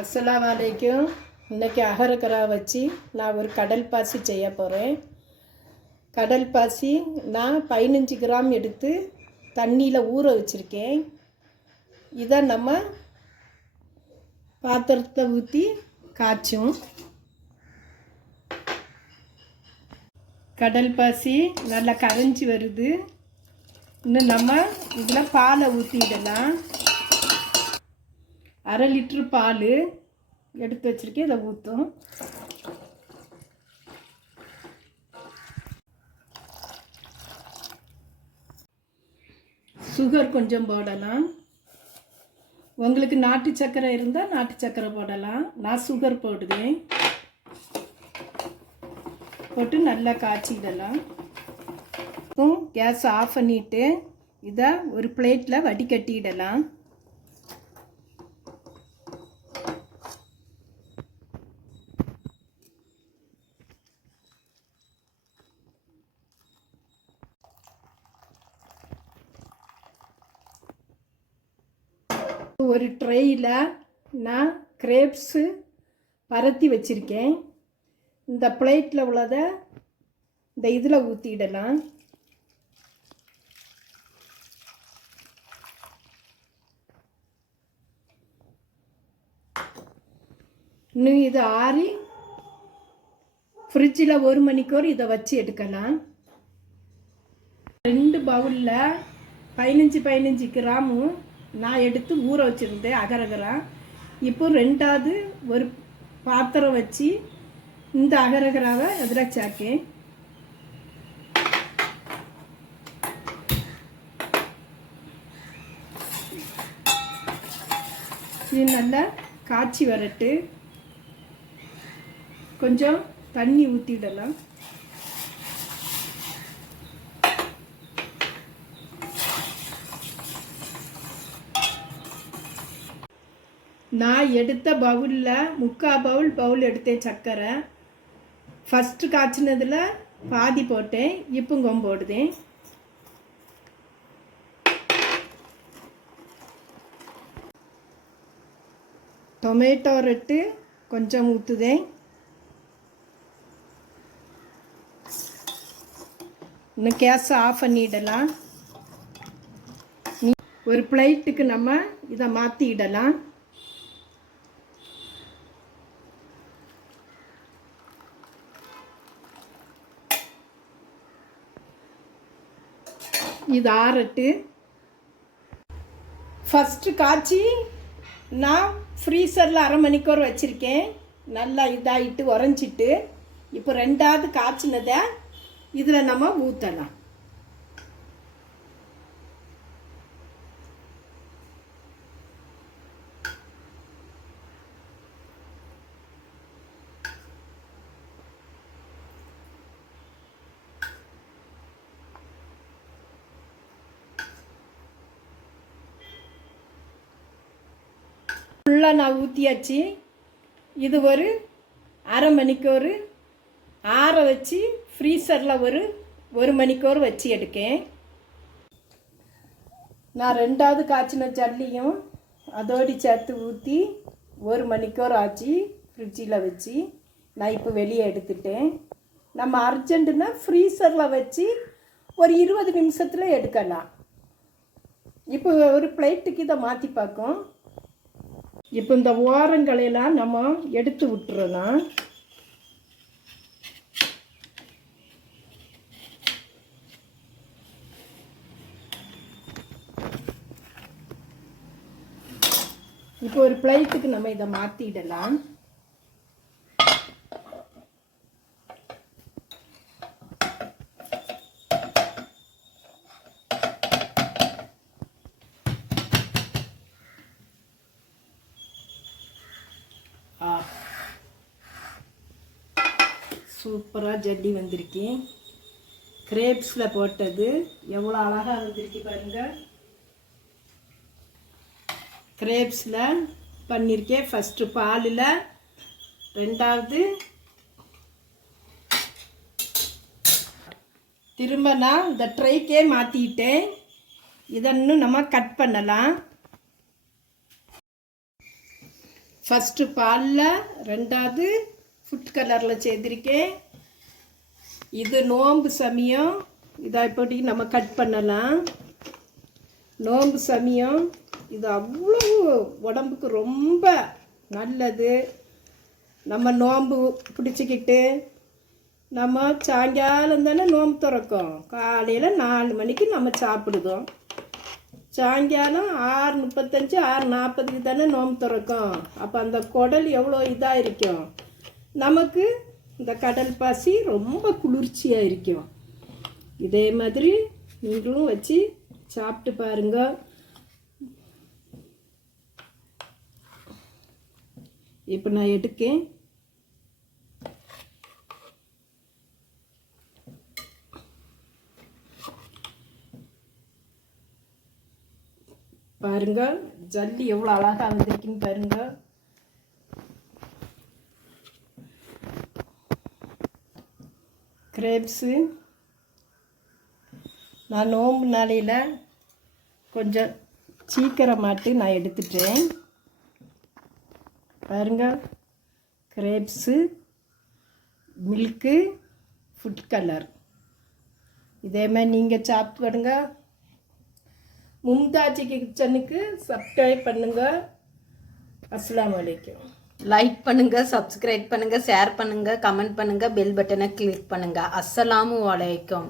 அஸ்ஸலாமு அலைக்கும். இன்றைக்கி அகரகரா வச்சு நான் ஒரு கடல் பாசி செய்ய போகிறேன். கடல் பாசி நான் 15 கிராம் எடுத்து தண்ணியில் ஊற வச்சுருக்கேன். இதை நம்ம பாத்திரத்தை ஊற்றி காய்ச்சும். கடல் பாசி நல்லா கரைஞ்சி வருது. இன்னும் நம்ம இதில் பாலை ஊற்றிடலாம். 1/2 லிட்ரு பால் எடுத்து வச்சுருக்கேன். இதை ஊற்றும். சுகர் கொஞ்சம் போடலாம். உங்களுக்கு நாட்டு சர்க்கரை இருந்தால் நாட்டு சர்க்கரை போடலாம். நான் சுகர் போடுவேன். போட்டு நல்லா காய்ச்சிடலாம். கேஸ் ஆஃப் பண்ணிவிட்டு இதை ஒரு பிளேட்டில் வடிகட்டிடலாம். ஒரு ட்ரேயில் நான் கிரேப்ஸு பரத்தி வச்சுருக்கேன். இந்த பிளேட்டில் உள்ளதை இந்த இதில் ஊற்றிடலாம். இன்னும் இது ஆறி ஃப்ரிட்ஜில் 1 மணிக்கூர் இதை வச்சு எடுக்கலாம். 2 பவுலில் 15 கிராமு நான் எடுத்து ஊற வச்சுருந்தேன் அகரகரா. இப்போ 2வது ஒரு பாத்திரம் வச்சு இந்த அகரகராவை அதில் சேர்க்கேன். இது நல்லா காய்ச்சி வரட்டு. கொஞ்சம் தண்ணி ஊற்றிடலாம். நான் எடுத்த பவுலில் 3/4 பவுல் எடுத்தேன் சர்க்கரை. ஃபஸ்ட்டு காய்ச்சினதில் பாதி போட்டேன். இப்போங்கும் போடுதேன். டொமேட்டோ ரெட்டு கொஞ்சம் ஊற்றுதேன். இன்னும் கேஸை ஆஃப் பண்ணிடலாம். ஒரு பிளேட்டுக்கு நம்ம இதை மாற்றிடலாம். இது ஆறட்டு. ஃபஸ்ட்டு காய்ச்சி நான் ஃப்ரீசரில் 1/2 மணிக்கூர் வச்சுருக்கேன். நல்லா இதாகிட்டு உறைஞ்சிட்டு. இப்போ 2வது காய்ச்சினதை இதில் நம்ம ஊற்றலாம். ஃபுல்லாக நான் ஊற்றியாச்சு. இது ஒரு 1/2 மணிக்கூர் ஆற வச்சு ஃப்ரீசரில் ஒரு மணிக்கூர் வச்சு எடுக்கேன். நான் 2வது காய்ச்சின ஜல்லியும் அதோடு சேர்த்து ஊற்றி 1 மணிக்கூர் ஆச்சு ஃப்ரிட்ஜில் வச்சு. நான் இப்போ வெளியே எடுத்துட்டேன். நம்ம அர்ஜென்ட்டுன்னா ஃப்ரீசரில் வச்சு ஒரு 20 நிமிஷத்தில் எடுக்கலாம். இப்போ ஒரு பிளேட்டுக்கு இதை மாற்றி பார்க்கும். இப்போ இந்த ஓரங்களையெல்லாம் நம்ம எடுத்து விட்டுறலாம். இப்போ ஒரு பிளேட்டுக்கு நம்ம இதை மாற்றிடலாம். சூப்பராக ஜல்லி வந்திருக்கு. கிரேப்ஸில் போட்டது எவ்வளோ அழகாக வந்திருக்கு பாருங்கள். கிரேப்ஸில் பண்ணியிருக்கேன். ஃபஸ்ட்டு பாலில், 2வது திரும்ப நான் இந்த ட்ரைக்கே மாற்றிட்டேன். இதை இன்னும் நம்ம கட் பண்ணலாம். ஃபஸ்ட்டு பாலில், ரெண்டாவது ஃபுட் கலரில் செய்திருக்கேன். இது நோம்பு சமயம். இதை இப்போதைக்கு நம்ம கட் பண்ணலாம். நோம்பு சமயம் இது அவ்வளவு உடம்புக்கு ரொம்ப நல்லது. நம்ம நோம்பு பிடிச்சிக்கிட்டு நம்ம சாயங்காலம் தானே நோம்பு திறக்கோம். காலையில் 4 மணிக்கு நம்ம சாப்பிடுதோம். சாயங்காலம் 6:35 6:40க்கு தானே நோம்பு திறக்கும். அப்போ அந்த குடல் எவ்வளோ இதாக இருக்கும். நமக்கு இந்த கடல் பாசி ரொம்ப குளிர்ச்சியாக இருக்கும். இதே மாதிரி நீங்களும் வச்சு சாப்பிட்டு பாருங்க. இப்போ நான் எடுக்கேன். பாருங்க ஜல்லி எவ்வளோ அழகாக வந்திருக்குன்னு பாருங்க. கிரேப்ஸு நான் நோம்பு நாளையில் கொஞ்சம் சீக்கிரமாட்டு நான் எடுத்துட்டேன். பாருங்க கிரேப்ஸு, மில்க்கு, ஃபுட் கலர். இதே மாதிரி நீங்கள் சாப்பிட்டு வருங்க. மும்தாஜி கிச்சனுக்கு சப்ஸ்கிரைப் பண்ணுங்கள். அஸ்ஸலாமு அலைக்கும். லைக் பண்ணுங்கள், சப்ஸ்கிரைப் பண்ணுங்கள், ஷேர் பண்ணுங்கள், கமெண்ட் பண்ணுங்கள், பெல் பட்டனை கிளிக் பண்ணுங்கள். அஸ்ஸலாமு அலைக்கும்.